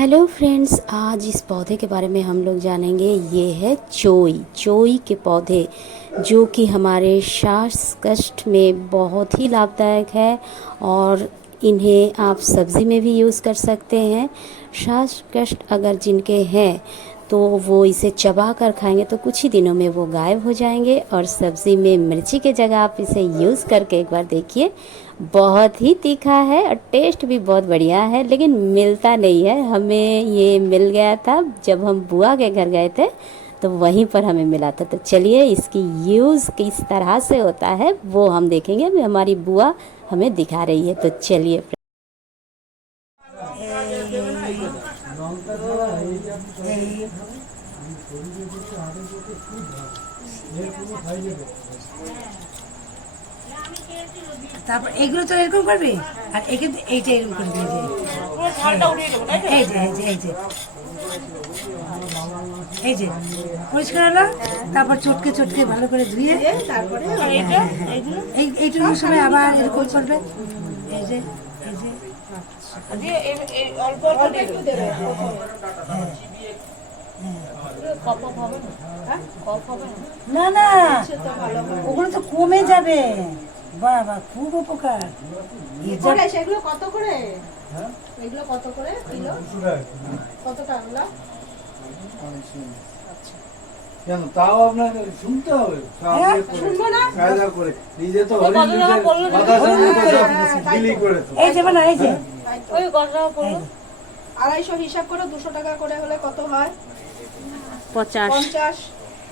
Hello friends, आज इस पौधे के बारे में हम लोग जानेंगे। ये है चोई। चोई के पौधे जो कि हमारे श्वास कष्ट में बहुत ही लाभदायक है और इन्हें आप सब्ज़ी में भी यूज़ कर सकते हैं। श्वास कष्ट अगर जिनके हैं तो वो इसे चबा कर खाएंगे तो कुछ ही दिनों में वो गायब हो जाएंगे। और सब्ज़ी में मिर्ची के जगह आप इसे यूज़ करके एक बार देखिए, बहुत ही तीखा है और टेस्ट भी बहुत बढ़िया है, लेकिन मिलता नहीं है। हमें ये मिल गया था जब हम बुआ के घर गए थे, तो वहीं पर हमें मिला था। तो चलिए इसकी यूज़ किस तरह से होता है वो हम देखेंगे। अभी हमारी बुआ हमें दिखा रही है, तो चलिए। তারপর এইগুলো তো এরকম করবে আর এইটা এরকম করবে এই যে পরিষ্কার হলো। তারপর চটকে চটকে ভালো করে ধুয়ে তারপরে এইটুকু সময় আবার এরকম করবে। এই যে না না, ওগুলো তো কমে যাবে। বাবা খুব উপকার। সেগুলো কত করে? এগুলো কত করে কিলো? কত টাকা? কেন তাও আপনাকে শুনতে হবে? শুনবো না, কায়দা করে নিজে তো বিলি করে তো। এই যে মানে এই যে ওই গড়া পড়লো 250 হিসাব করো, 200 টাকা করে হলে কত হয়?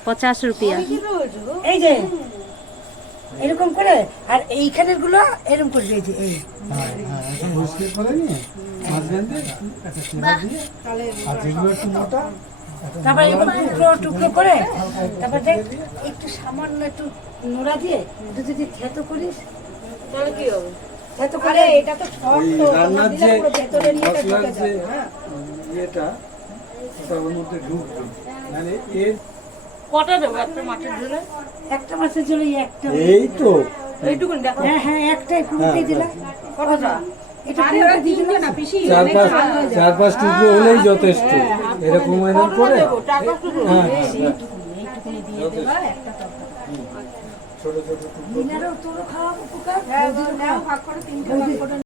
50 रुपया। এই যে এরকম করে আর এইখানের গুলো এরকম করবে। এই যে এই পরিষ্কার করে নিয়ে মাঝখান দিয়ে একটা চেলা দিয়ে আর যেগুলো একটু মোটা তারপর এরকম টুকরো টুকরো করে তারপর দেখ একটু সামান্য একটু নোড়া দিয়ে একটু যদি থেতো করিস তাহলে কি হবে? থেতো করে এটা তো ওই রান্নার যে ভেতরে নিয়ে মশলার যে ইয়েটা ওটার মধ্যে ঢুকবে। মানে এর কটা দেবো একটা মাছের ঝোলে? একটা মাছের জন্য একটা এই তো এইটুকুন দেখো। হ্যাঁ হ্যাঁ একটাই পুরোটাই দিলাম। কতটা? এটা পুরোটা দিয়ে দিলাম না পিসি, চার পাঁচ টুকরো হলেই যথেষ্ট। এরকম এরকম করে হ্যাঁ এইটুকুনি দিয়ে দেবা একটা তরকারি। ছোট ছোট টুকরো দিনারও তোরও খাওয়া উপকার। ভাগ করে 3 ভাগ করে